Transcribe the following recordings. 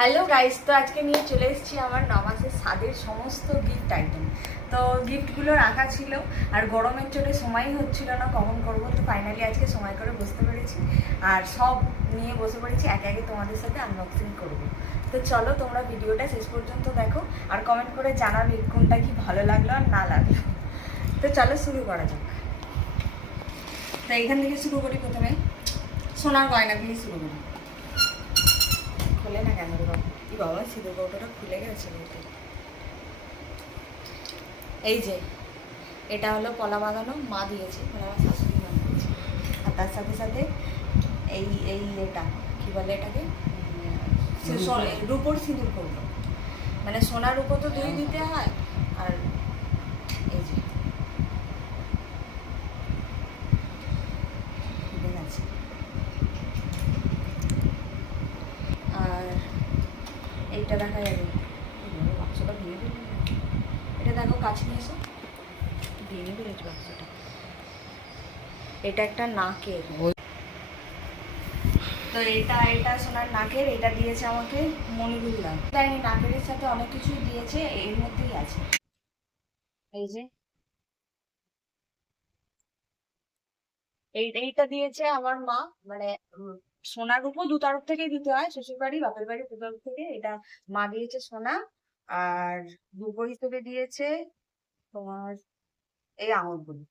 Hello guys তো আজকে নিয়ে চলে এসেছি আমার নামাজের স্বাদের সমস্ত গিফট আইটেম তো গিফটগুলো রাখা ছিল, আর গরমের চোটে সময়ই হচ্ছিল না, কখন করব তো ফাইনালি আজকে সময় করে বসতে পেরেছি। আর সব নিয়ে বসে পড়েছি, একে একে তোমাদের সাথে আনবক্সিং করব। তো চলো তোমরা ভিডিওটা শেষ পর্যন্ত দেখো, আর কমেন্ট করে জানাবে কোনটা কি ভালো লাগল আর না লাগল। তো চলো শুরু করা যাক। তো এখান থেকে শুরু করি প্রথমে। সোনার গয়না দিয়ে শুরু করি। খোলে না কেন বাবা? এই বাবা সিঁদুর কৌটোটা খুলে গেছে বলতে এই যে এটা হলো পলা বাঁধানো মা দিয়েছে পলা আমার শাশুড়ি মা দিয়েছে। আর তার সাথে সাথে এই এই এটা কি বলে এটাকে? রূপোর সিঁদুর কৌটো। মানে সোনার উপর তো দুই দিতে হয় আর এই যে খুলে গেছে আর এইটা দেখা যাবে এই বাবা, বাক্সটা ভেঙে দিল এটা দেখো কাছে নিয়ে এসো ভেঙে ফেলেছে বাক্সটা এটা একটা নাকের। তো এটা এটা সোনার নাকের এটা দিয়েছে আমাকে মনিরুল্লাহ তাই নাকের সাথে অনেক কিছুই দিয়েছে এর মধ্যেই আছে। এই যে। এই এইটা দিয়েছে আমার মা মানে সোনার উপর দু তরফ থেকে দিতে হয় শ্বশুর বাড়ি বাপের বাড়ি দু তরফ থেকে। এটা মা দিয়েছে সোনা আর দুপুর হিসেবে দিয়েছে তোমার এই আঙুরগুলো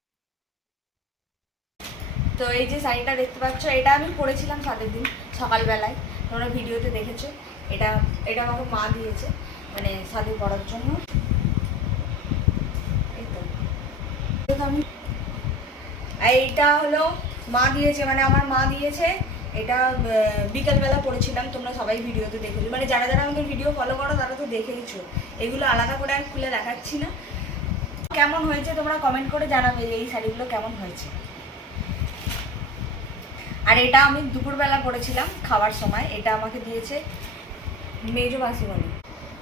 তো এই যে শাড়িটা দেখতে পাচ্ছ, এটা আমি পরেছিলাম সাতের দিন সকালবেলায়। তোমরা ভিডিওতে দেখেছ, এটা এটা আমাকে মা দিয়েছে মানে শাড়ি পরার জন্য। আমি এইটা হলো মা দিয়েছে মানে আমার মা দিয়েছে। এটা বিকালবেলা পড়েছিলাম তোমরা সবাই ভিডিওতে দেখেছ। মানে যারা যারা আমাদের ভিডিও ফলো করো, তারা তো দেখেইছো। এগুলো আলাদা করে আর খুলে দেখাচ্ছি না। কেমন হয়েছে তোমরা কমেন্ট করে জানাবে, এই শাড়িগুলো কেমন হয়েছে? আর এটা আমি দুপুরবেলা পড়েছিলাম খাওয়ার সময়। এটা আমাকে দিয়েছে মেজো মাসি বলে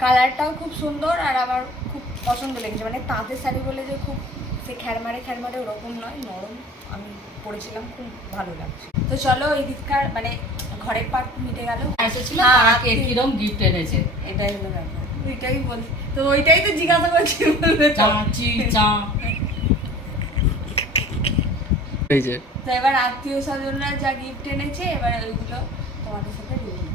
কালারটাও খুব সুন্দর আর আমার খুব পছন্দ লেগেছে। মানে তাঁতের শাড়ি বলে যে খুব সে খ্যারমারে খ্যারমারে ওরকম নয় নরম আমি পরেছিলাম খুব ভালো লাগছে। তো চলো এই দিককার মানে ঘরের পাট মিটে গেল। এসেছিল হ্যাঁ, কিরম গিফট এনেছে? এটাই হলো ব্যাপার। ওইটাই বল তো ওইটাই তো জিজ্ঞাসা করছি বলবে। চাঁচি চা। এই যে তো এবার আত্মীয় স্বজনরা যা গিফট এনেছে এবার ওইগুলো তোমাদের সাথে রিভিউ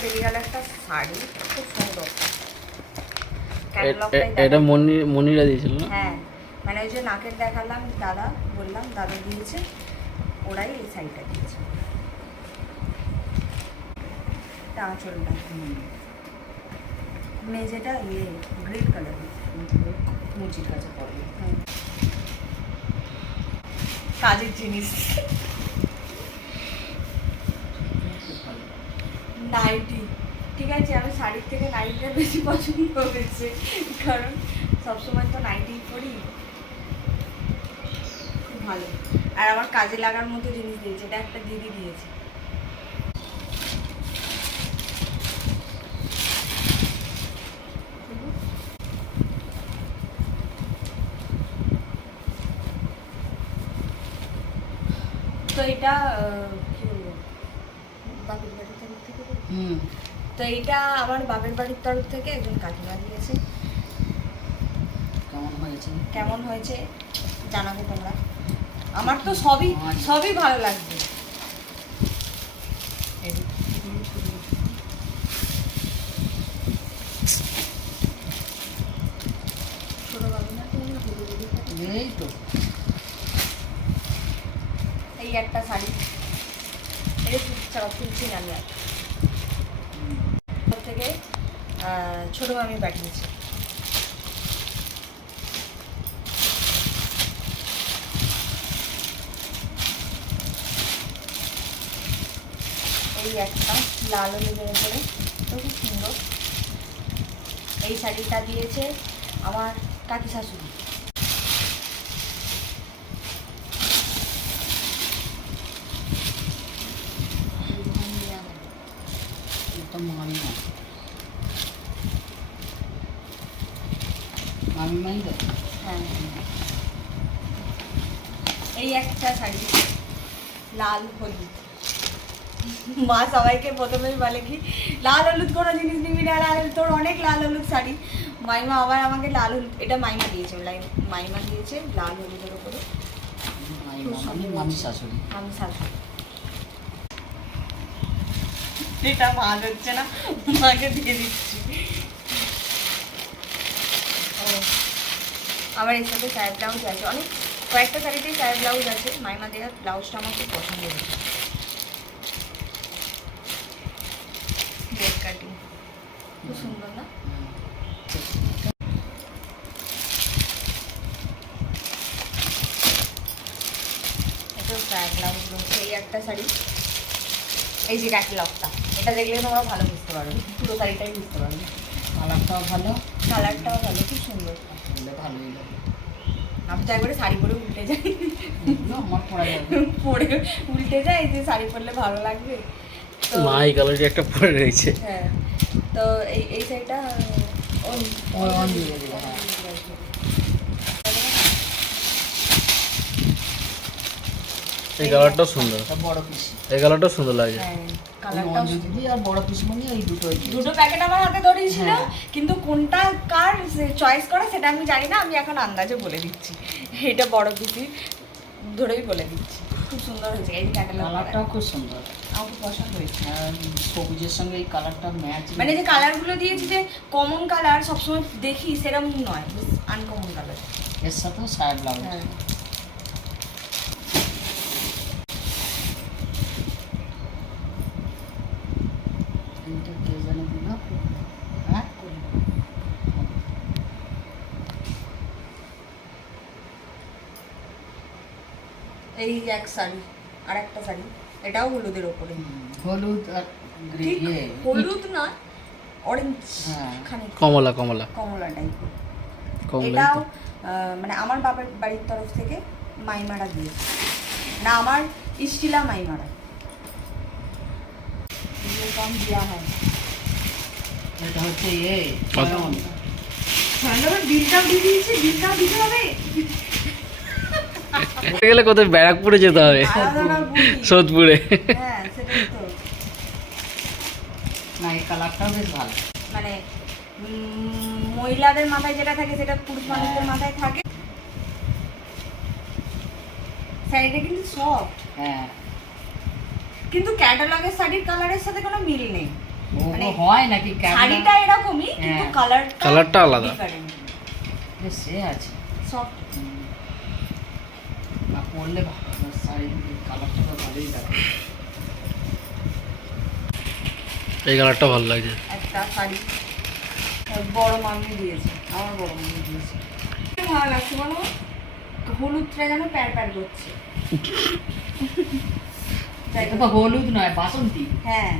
বেরিয়ে গেল একটা শাড়ি খুব সুন্দর। এটা মনি মনিরা দিয়েছিল হ্যাঁ মানে ওই যে নাকের দেখালাম দাদা বললাম দাদা দিয়েছে ওরাই এই শাড়িটা দিয়েছে। এটা আঁচলটা মেঝেটা ইয়ে গ্রিন কালারের মুচির কাছে পড়বে। কাজের জিনিস। নাইটি। ঠিক আছে, আমি শাড়ির থেকে নাইটিটা বেশি পছন্দ করেছে, কারণ সবসময় তো নাইটি পরি। ভালো। আর আমার কাজে লাগার মতো জিনিস দিয়েছে, এটা একটা দিদি দিয়েছে। এটা কি বলব? বাপের বাড়ির তরফ থেকে তো- হুম। তো এইটা আমার বাপের বাড়ির তরফ থেকে একজন কাকিমা দিয়েছে। কেমন হয়েছে? কেমন হয়েছে জানাবে তোমরা। আমার তো সবই সবই ভালো লাগবে এই যে, ছোট বাবু না, তুমি ঘুরে ঘুরে থাকো। এই তো এই একটা শাড়ি। চুপচাপ তুলছি আমি আর। থেকে ছোট মামি পাঠিয়েছে এই একটা লাল হলুদের উপরে। তো খুব সুন্দর। এই শাড়িটা দিয়েছে আমার কাকি শাশুড়ি এটা মামি না মামি মাই তো হ্যাঁ এই একটা শাড়ি। লাল হলুদ। মা সবাইকে প্রথমেই বলে কি লাল হলুদ কোনো জিনিস নিবি না লাল তোর অনেক লাল হলুদ শাড়ি। মাইমা আবার আমাকে লাল হলুদ এটা মাইমা দিয়েছে মাইমা দিয়েছে লাল হলুদের উপরে। আমি শাশুড়ি। আমি শাশুড়ি। এটা মাছ হচ্ছে না মাকে দিয়ে দিচ্ছি। ও, আবার এর সাথে সাইড ব্লাউজ আছে। অনেক কয়েকটা শাড়িতেই সাইড ব্লাউজ আছে। মাইমা দেওয়ার ব্লাউজটা আমার খুব পছন্দ হয়েছে। কাটিং খুব সুন্দর না? ব্লাউজ রয়েছে এই একটা শাড়ি। এই যে ক্যাটলগটা এটা দেখলে তোমরা ভালো বুঝতে পারবে। পুরো শাড়িটাই বুঝতে পারবে। কালারটাও ভালো। কালারটাও ভালো খুব সুন্দর। ভালোই লাগে। আমি তো একবারে শাড়ি পরে উল্টে যাই আমার পরা পরে উল্টে যাই যে শাড়ি পরলে ভালো লাগবে তো মা এই কালারটি একটা পরে রয়েছে হ্যাঁ তো এই এই শাড়িটা ওই অন দিয়ে দিবে, হ্যাঁ। এই কালারটাও সুন্দর। বড় পিস এই কালারটাও সুন্দর লাগে। হ্যাঁ কালারটাও আর বড় পিসমণি ওই দুটোই দিয়েছে। দুটো। প্যাকেট আমার হাতে ধরিয়েছিল হ্যাঁ। কিন্তু কোনটা কার চয়েস করে সেটা আমি জানি না আমি এখন আন্দাজে বলে দিচ্ছি। এটা বড় পিসি ধরেই বলে দিচ্ছি। খুব সুন্দর হয়েছে এই কালারটাও খুব সুন্দর। আমার পছন্দ হয়েছে। সবুজের সঙ্গে এই কালারটা ম্যাচ মানে যে কালারগুলো দিয়েছি যে কমন কালার সবসময় দেখি সেরকম নয় আনকমন কালারের সাথেও ব্লাউজ হ্যাঁ এইটা কে জানে দিল হ্যাঁ এই এক শাড়ি আর একটা শাড়ি এটাও হলুদের ওপরে। হলুদ আর ইয়ে হলুদ না অরেঞ্জ হ্যাঁ। খানিক কমলা কমলা। কমলা টাইপের এটাও মানে আমার বাবার বাড়ির তরফ থেকে মাইমারা দিয়েছে। না আমার ইস্টিলা মাইমারা। কম দেওয়া হয়। এটা হচ্ছে এ কত? বিলটাও দিয়ে দিয়েছে বিলটাও দিতে হবে? গেলে কোথায়? ব্যারাকপুরে যেতে হবে। সোদপুরে। হ্যাঁ সেটাই তো না এই কালারটাও বেশ ভালো। মানে মহিলাদের মাথায় যেটা থাকে সেটা পুরুষ মানুষদের মাথায় থাকে। শাড়িটা কিন্তু সফট হ্যাঁ। কিন্তু ক্যাটালগের শাড়ির কালারের সাথে কোনো মিল নেই। মানে হয় নাকি শাড়িটা এরকমই কিন্তু হ্যাঁ। কালারটা কালারটা আলাদা। সে আছে। সফট পরলে কালারটা তো ভালোই লাগে। এই কালারটা ভালো লাগছে একটা শাড়ি বড় মামি দিয়েছে আমার বড় মামি দিয়েছে। ভালো লাগছে বলো? হলুদটা যেন প্যার প্যার করছে। হলুদ নয় বাসন্তী। হ্যাঁ।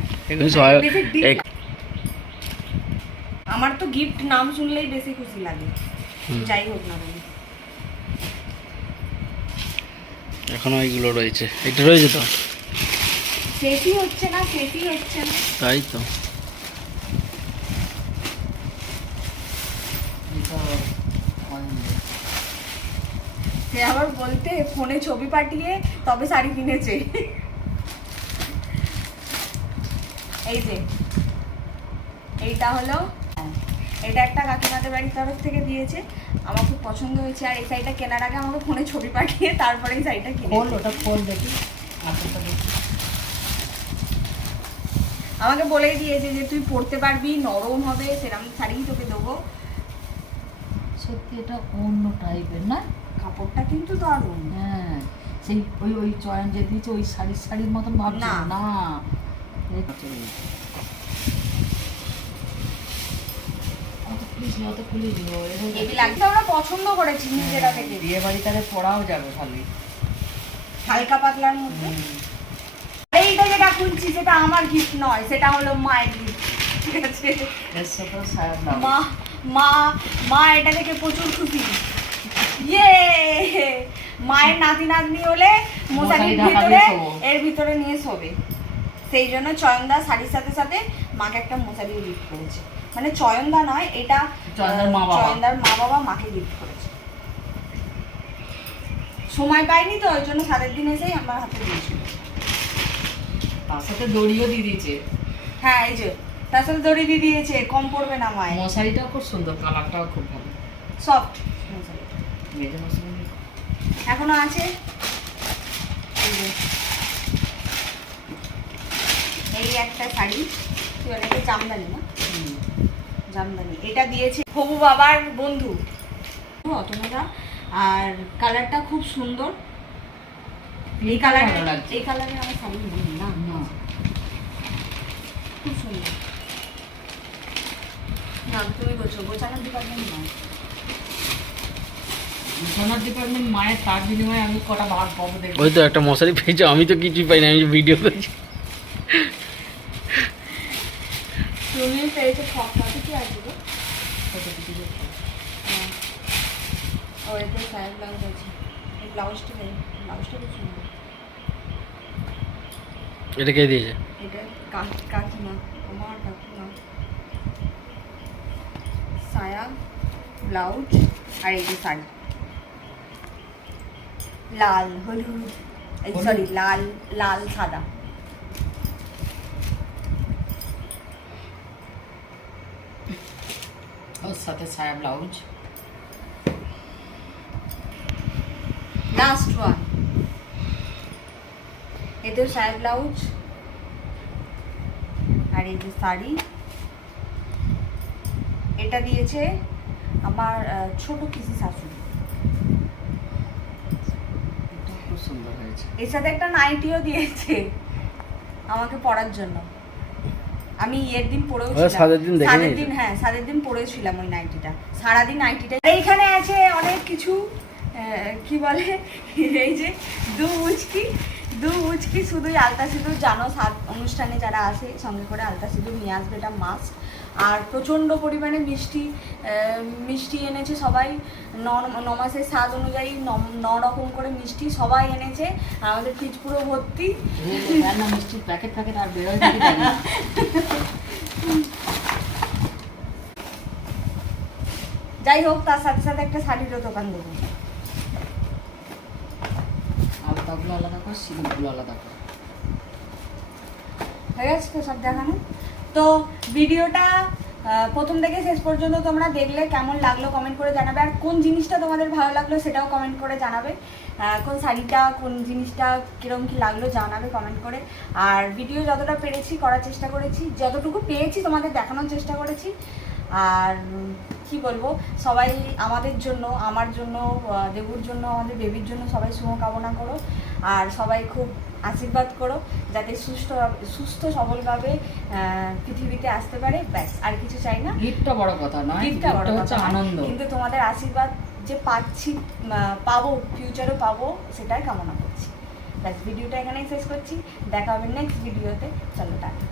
আমার তো গিফট নাম শুনলেই বেশি খুশি লাগে। যাই হোক না কেন। এখনও এইগুলো রয়েছে। এটা রয়েছে তো? শেষই হচ্ছে না শেষই হচ্ছে না। তাই তো। সে আবার বলতে ফোনে ছবি পাঠিয়ে তবে শাড়ি কিনেছে। এই যে এইটা হলো এটা একটা কাকিমাদের বাড়ির তরফ থেকে দিয়েছে। আমার খুব পছন্দ হয়েছে। আর এই শাড়িটা কেনার আগে আমাকে ফোনে ছবি পাঠিয়ে তারপরে এই শাড়িটা কিনে ওটা ফোন দেখি। আমাকে বলেই দিয়েছে যে তুই পরতে পারবি নরম হবে সেরকম শাড়িই তোকে দেবো। সত্যি এটা অন্য টাইপের না? কাপড়টা কিন্তু দারুণ। হ্যাঁ সেই ওই ওই চয়ন যে দিয়েছে ওই শাড়ির শাড়ির মতন ভাবছি। না। আমরা পছন্দ করেছি নিজেরা থেকে। বিয়ে বাড়ি তাহলে পড়াও যাবে ভালোই হালকা পাতলার মধ্যে? এইটা যেটা খুলছি সেটা আমার গিফট নয় সেটা হলো মায়ের গিফট ঠিক আছে? মা মা মা এটা থেকে প্রচুর খুশি। ইয়ে! মায়ের নাতি নাতনি হলে মশারির মশারি ভিতরে এর ভিতরে নিয়ে শোবে। সেই জন্য চয়নদা শাড়ির সাথে সাথে মাকে একটা মশারি গিফট করেছে। মানে চয়নদা নয় এটা চয়নদার মা বাবা। মাকে গিফট করেছে। সময় পাইনি তো ওই জন্য সাতের দিন এসেই আমার হাতে দিয়েছিল। তার সাথে দড়িও দিয়ে দিয়েছে। হ্যাঁ এই যে তার সাথে দড়ি দিয়ে দিয়েছে কম পড়বে না মায়ের। মশারিটাও খুব সুন্দর কালারটাও খুব ভালো। সফট এখনও আছে? এই একটা শাড়ি কি বলে জামদানি না। জামদানি। এটা দিয়েছে হবু বাবার বন্ধু। অতনুদা আর কালারটা খুব সুন্দর। এই কালার ভালো লাগছে। এই কালারে আমার শাড়ি না না। খুব সুন্দর। না তুমি বলছো গোছানোর ডিপার্টমেন্ট নয়। সোনার ডিপার্টমেন্ট মায়ের তার বিনিময়ে আমি কটা ভাগ পাবো দেখব। ওই তো একটা মশারি পেয়েছ আমি তো কিছুই পাইনি আমি ভিডিও করেছি। তুমি পেয়েছ গো হ্যাঁ। ও এটা সাইড ব্লাউজ আছে। এই ব্লাউজটা নেই ব্লাউজটা খুব সুন্দর। এটা কে দিয়েছে? এটা না আমার কাকু না সায়া ব্লাউজ আর এই যে শাড়ি। লাল হলুদ হলুদ? সরি লাল লাল সাদা। ওর সাথে ছায়া ব্লাউজ লাস্ট ওয়ান এদের সায়া ব্লাউজ আর এই যে শাড়ি এটা দিয়েছে আমার ছোট পিসি শাশুড়ি। খুব সুন্দর হয়েছে। এর সাথে একটা নাইটিও দিয়েছে আমাকে পড়ার জন্য। আমি ইয়ের দিন পরেও সাদের দিন সাদের দিন হ্যাঁ সাদের দিন পরেছিলাম ওই নাইটিটা। সারাদিন নাইটিটা এইখানে আছে অনেক কিছু কি বলে এই যে দু উচকি দু উচকি শুধুই আলতা সিঁদুর। জানো সাত অনুষ্ঠানে যারা আসে সঙ্গে করে আলতা সিঁদুর নিয়ে আসবে এটা মাস্ট আর প্রচণ্ড পরিমাণে মিষ্টি মিষ্টি এনেছে সবাই। ন- নমাসের স্বাদ অনুযায়ী ন- রকম করে মিষ্টি সবাই এনেছে। আর আমাদের ফ্রিজ পুরো ভর্তি মিষ্টির প্যাকেট প্যাকেট আর বেরোয়। যাই হোক তার সাথে সাথে একটা শাড়িরও দোকান দেবো। আলাদা কর সিঁদুরগুলো আলাদা কর। হয়ে গেছে তো সব দেখানো? তো ভিডিওটা প্রথম থেকে শেষ পর্যন্ত তোমরা দেখলে কেমন লাগল কমেন্ট করে জানাবে, আর কোন জিনিসটা তোমাদের ভালো লাগল সেটাও কমেন্ট করে জানাবে। কোন শাড়িটা, কোন জিনিসটা কীরকম কী লাগল জানাবে কমেন্ট করে। আর ভিডিও যতটা পেরেছি করার চেষ্টা করেছি, যতটুকু পেয়েছি তোমাদের দেখানোর চেষ্টা করেছি। আর কি বলব, সবাই আমাদের জন্য, আমার জন্য দেবুর জন্য, আমাদের বেবির জন্য সবাই শুভ কামনা করো। আর সবাই খুব আশীর্বাদ করো যাতে সুস্থ সুস্থ সবলভাবে পৃথিবীতে আসতে পারে ব্যাস আর কিছু চাই না। গিফটটা বড় কথা নয় গিফটটা বড় কথা আনন্দ। কিন্তু তোমাদের আশীর্বাদ যে পাচ্ছি পাবো ফিউচারও পাবো সেটাই কামনা করছি। ব্যাস ভিডিওটা এখানেই শেষ করছি। দেখা হবে নেক্সট ভিডিওতে চলো টাটা।